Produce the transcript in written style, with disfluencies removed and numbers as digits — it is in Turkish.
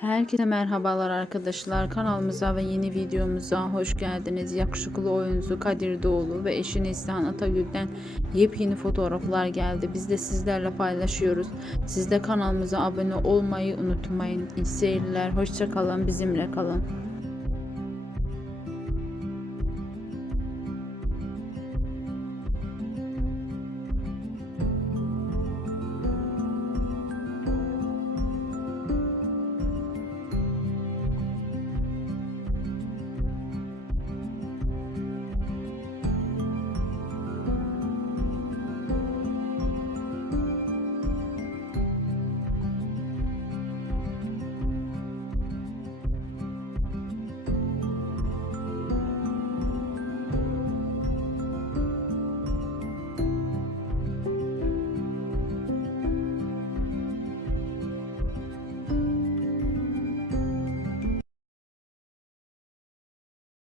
Herkese merhabalar arkadaşlar. Kanalımıza ve yeni videomuza hoş geldiniz. Yakışıklı oyuncu Kadir Doğulu ve eşi Neslihan Atagül'den yepyeni fotoğraflar geldi. Biz de sizlerle paylaşıyoruz. Siz de kanalımıza abone olmayı unutmayın. İyi seyirler. Hoşça kalın. Bizimle kalın.